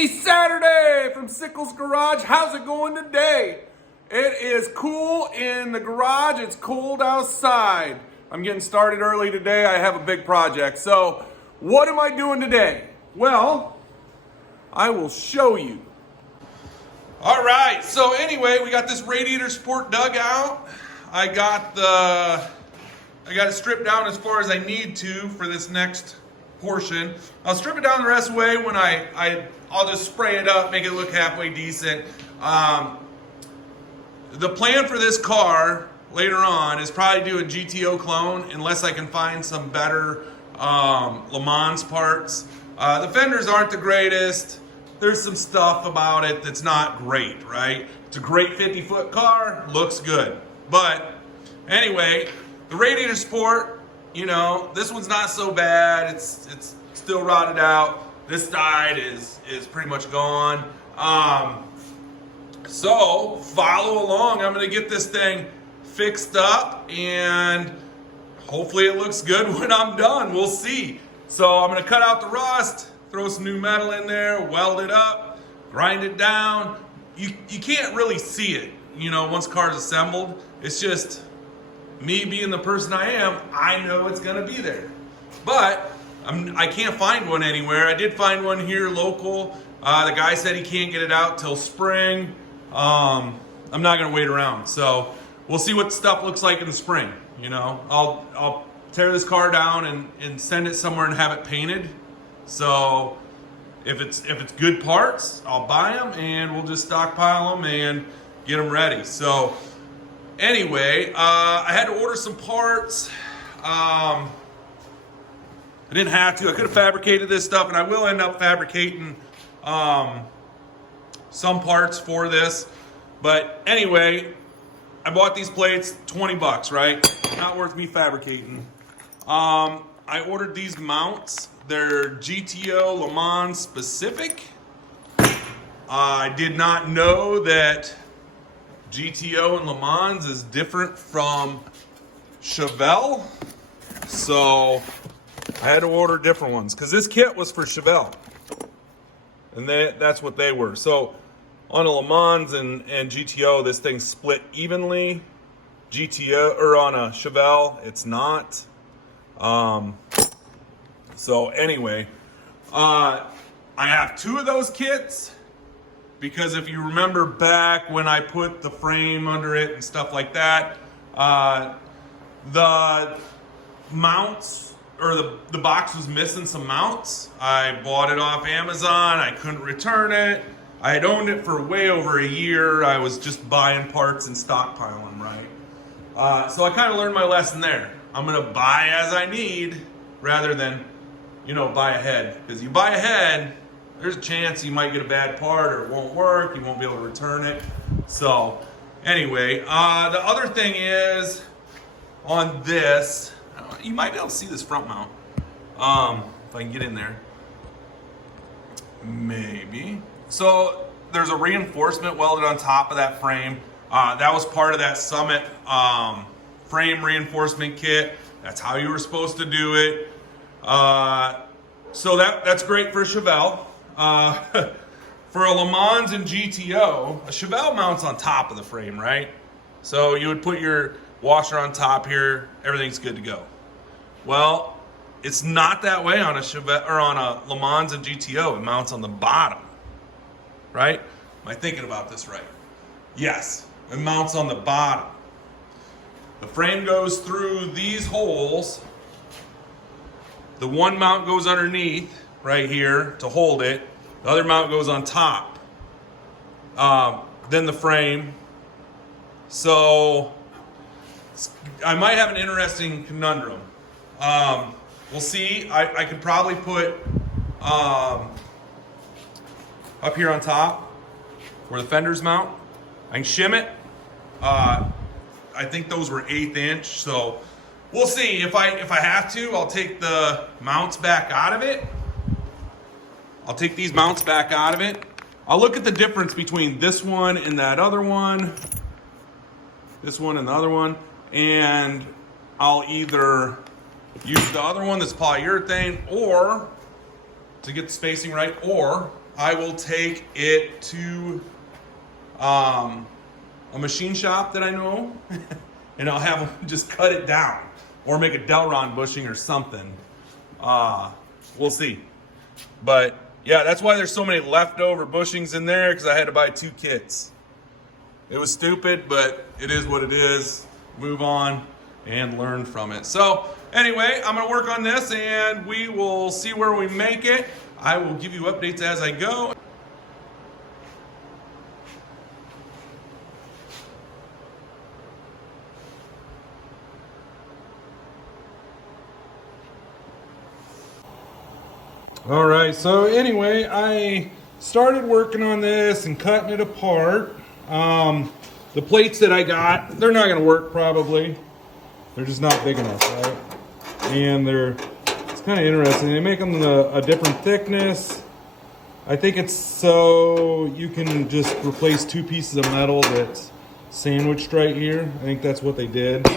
Happy Saturday from Sickles Garage. How's it going today? It is cool in the garage. It's cold outside. I'm getting started early today. I have a big project. So what am I doing today? Well, I will show you. All right, so anyway, we got this radiator support dug out. I got it stripped down as far as I need to for this next portion. I'll strip it down the rest of the way when I'll just spray it up, make it look halfway decent. The plan for this car later on is probably do a GTO clone unless I can find some better Lemans parts. The fenders aren't the greatest. There's some stuff about it that's not great, right? It's a great 50-foot car, looks good. But anyway, the radiator support, you know, this one's not so bad. It's still rotted out. This side is pretty much gone. So follow along. I'm gonna get this thing fixed up and hopefully it looks good when I'm done. We'll see. So I'm gonna cut out the rust, throw some new metal in there, weld it up, grind it down. You can't really see it, you know, once the car's assembled. It's just me being the person I am, I know it's gonna be there. But I can't find one anywhere. I did find one here local. The guy said he can't get it out till spring. I'm not gonna wait around. So we'll see what stuff looks like in the spring. You know, I'll tear this car down and send it somewhere and have it painted. So if it's good parts, I'll buy them and we'll just stockpile them and get them ready. So anyway, I had to order some parts. I didn't have to. I could have fabricated this stuff, and I will end up fabricating some parts for this. But anyway, I bought these plates, 20 bucks, right? Not worth me fabricating. I ordered these mounts. They're GTO Lemans specific. I did not know that GTO and Lemans is different from Chevelle, so I had to order different ones because this kit was for Chevelle, and that's what they were. So on a Lemans and GTO, this thing's split evenly. GTO or on a Chevelle, it's not. So anyway, I have two of those kits. Because if you remember back when I put the frame under it and stuff like that, the mounts, or the box was missing some mounts. I bought it off Amazon. I couldn't return it. I had owned it for way over a year. I was just buying parts and stockpiling them, right? So I kind of learned my lesson there. I'm going to buy as I need rather than, you know, buy ahead. Because you buy ahead, there's a chance you might get a bad part or it won't work. You won't be able to return it. So anyway, the other thing is on this, you might be able to see this front mount. If I can get in there. Maybe. So there's a reinforcement welded on top of that frame. That was part of that Summit frame reinforcement kit. That's how you were supposed to do it. So that's great for Chevelle. For a Lemans and GTO, a Chevelle mounts on top of the frame, right? So you would put your washer on top here, everything's good to go. Well, it's not that way on a Chevelle or on a Lemans and GTO. It mounts on the bottom, right? Am I thinking about this right? Yes, it mounts on the bottom. The frame goes through these holes. The one mount goes underneath right here to hold it. The other mount goes on top. Then the frame. So I might have an interesting conundrum. We'll see. I could probably put up here on top where the fenders mount. I can shim it. I think those were 1/8 inch, so we'll see. If I have to, I'll take the mounts back out of it. I'll take these mounts back out of it. I'll look at the difference between this one and that other one, this one and the other one, and I'll either use the other one that's polyurethane or to get the spacing right, or I will take it to a machine shop that I know, and I'll have them just cut it down or make a Delron bushing or something. We'll see. But yeah, that's why there's so many leftover bushings in there, because I had to buy 2 kits. It was stupid, but it is what it is. Move on and learn from it. So anyway, I'm going to work on this and we will see where we make it. I will give you updates as I go. All right, so anyway, I started working on this and cutting it apart. The plates that I got, they're not gonna work probably. They're just not big enough, right? And it's kind of interesting. They make them a different thickness. I think it's so you can just replace 2 pieces of metal that's sandwiched right here. I think that's what they did.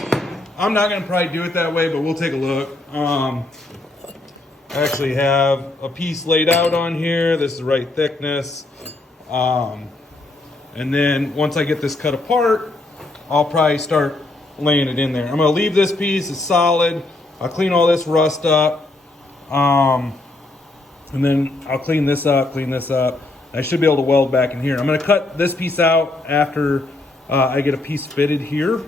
I'm not gonna probably do it that way, but we'll take a look. I actually have a piece laid out on here. This is the right thickness. And then once I get this cut apart, I'll probably start laying it in there. I'm gonna leave this piece, it's solid. I'll clean all this rust up. And then I'll clean this up. I should be able to weld back in here. I'm gonna cut this piece out after I get a piece fitted here,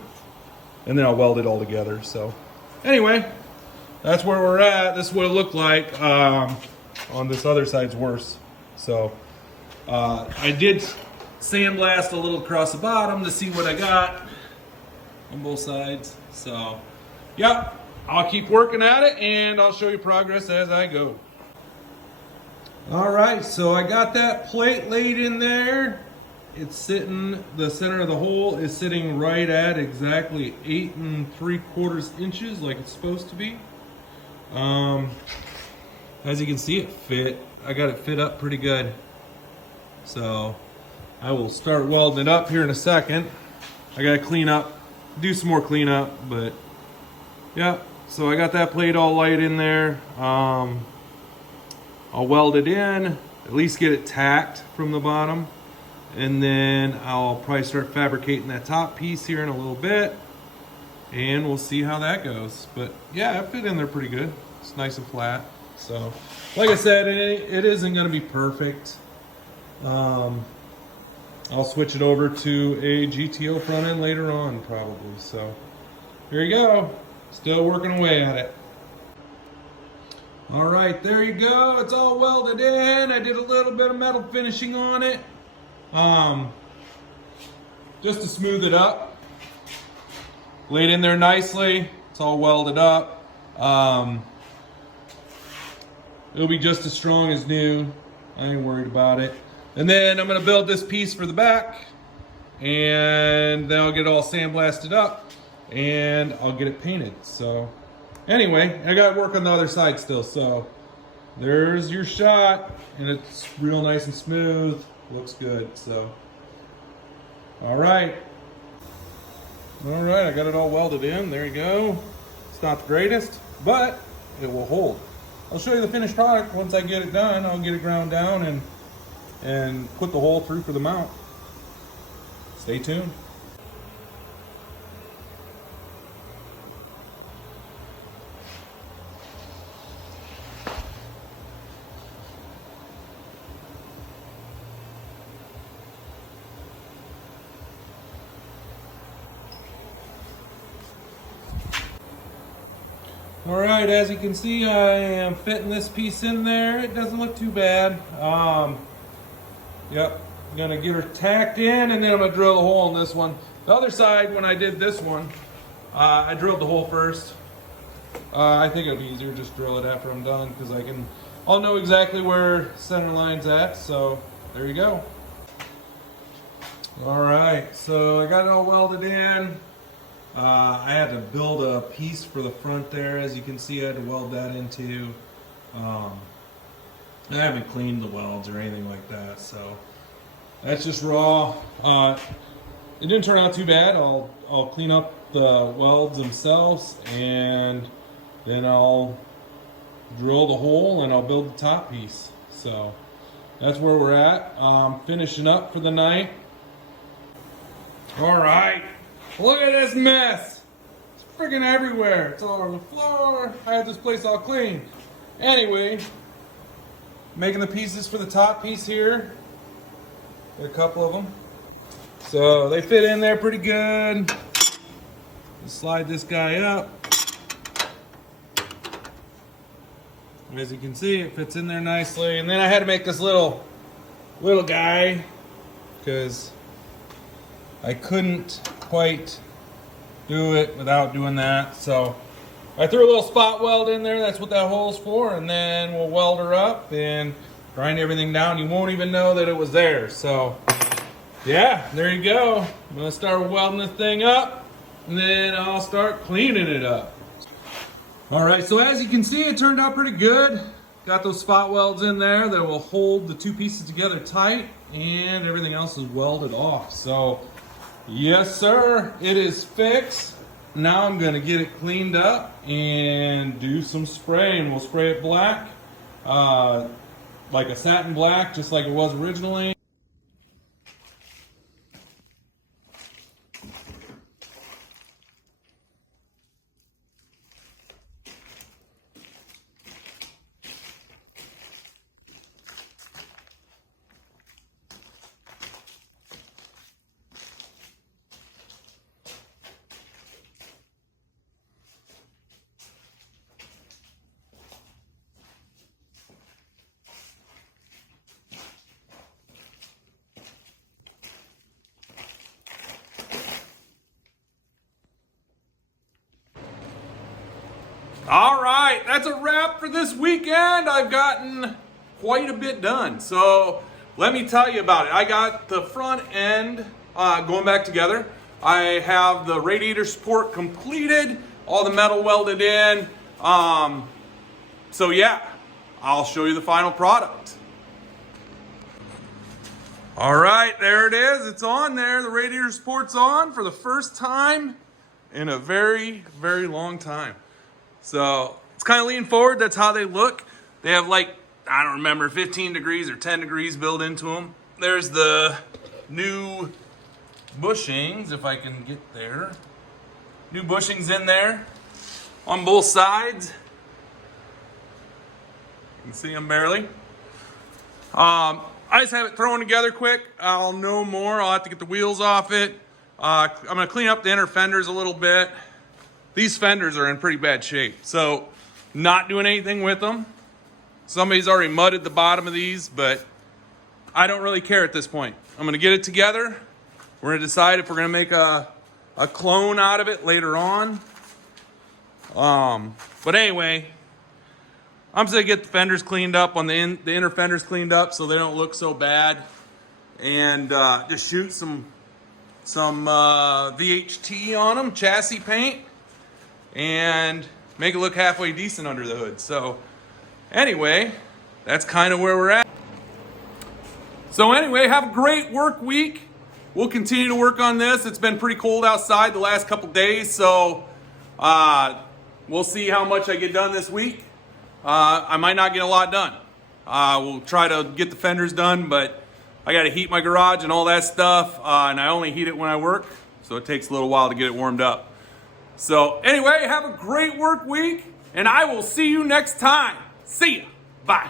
and then I'll weld it all together. So anyway, that's where we're at. This is what it looked like. On this other side's worse. So I did sandblast a little across the bottom to see what I got on both sides. So yeah, I'll keep working at it and I'll show you progress as I go. All right, so I got that plate laid in there. It's sitting, the center of the hole is sitting right at exactly 8 3/4 inches like it's supposed to be. As you can see, it fit. I got it fit up pretty good. So I will start welding it up here in a second. I gotta clean up, do some more cleanup, but yeah. So I got that plate all light in there. I'll weld it in, at least get it tacked from the bottom. And then I'll probably start fabricating that top piece here in a little bit. And we'll see how that goes. But yeah, it fit in there pretty good. It's nice and flat. So, like I said, it isn't gonna be perfect. I'll switch it over to a GTO front end later on probably. So here you go, still working away at it. All right, there you go, it's all welded in. I did a little bit of metal finishing on it, just to smooth it up. Laid in there nicely, it's all welded up. It'll be just as strong as new. I ain't worried about it. And then I'm gonna build this piece for the back, and then I'll get it all sandblasted up and I'll get it painted. So anyway, I gotta work on the other side still. So there's your shot, and it's real nice and smooth, looks good. So all right, I got it all welded in. There you go. It's not the greatest, but it will hold. I'll show you the finished product once I get it done. I'll get it ground down and put the hole through for the mount. Stay tuned. All right, as you can see, I am fitting this piece in there. It doesn't look too bad. Yep, I'm gonna get her tacked in, and then I'm gonna drill the hole in this one. The other side, when I did this one, I drilled the hole first. I think it'll be easier just drill it after I'm done, because I'll know exactly where center line's at. So there you go. All right, so I got it all welded in. I had to build a piece for the front there. As you can see, I had to weld that into. I haven't cleaned the welds or anything like that, so that's just raw. It didn't turn out too bad. I'll clean up the welds themselves, and then I'll drill the hole and I'll build the top piece. So that's where we're at. Finishing up for the night. All right, look at this mess. It's freaking everywhere. It's all over the floor. I had this place all clean. Anyway, making the pieces for the top piece here. Got a couple of them. So they fit in there pretty good. Just slide this guy up. As you can see, it fits in there nicely. And then I had to make this little guy because I couldn't quite do it without doing that. So I threw a little spot weld in there. That's what that hole's for. And then we'll weld her up and grind everything down. You won't even know that it was there. So yeah, there you go. I'm gonna start welding this thing up and then I'll start cleaning it up. All right, so as you can see, it turned out pretty good. Got those spot welds in there that will hold the two pieces together tight, and everything else is welded off. So yes sir, it is fixed. Now I'm gonna get it cleaned up and do some spraying. We'll spray it black, like a satin black, just like it was originally. All right, that's a wrap for this weekend. I've gotten quite a bit done. So let me tell you about it. I got the front end going back together. I have the radiator support completed, all the metal welded in. So yeah, I'll show you the final product. All right, there it is. It's on there. The radiator support's on for the first time in a very, very long time. So it's kind of leaning forward. That's how they look. They have like, I don't remember, 15 degrees or 10 degrees built into them. There's the new bushings, if I can get there. New bushings in there on both sides. You can see them barely. I just have it thrown together quick. I'll know more. I'll have to get the wheels off it. I'm gonna clean up the inner fenders a little bit. These fenders are in pretty bad shape, so not doing anything with them. Somebody's already mudded the bottom of these, but I don't really care at this point. I'm gonna get it together. We're gonna decide if we're gonna make a clone out of it later on. But anyway, I'm just gonna get the fenders cleaned up on the inner fenders cleaned up so they don't look so bad, and just shoot some VHT on them, chassis paint, and make it look halfway decent under the hood. So anyway, that's kind of where we're at. So anyway, have a great work week. We'll continue to work on this. It's been pretty cold outside the last couple days, so we'll see how much I get done this week. I might not get a lot done. We'll try to get the fenders done, but I got to heat my garage and all that stuff, and I only heat it when I work, so it takes a little while to get it warmed up. So anyway, have a great work week, and I will see you next time. See ya. Bye.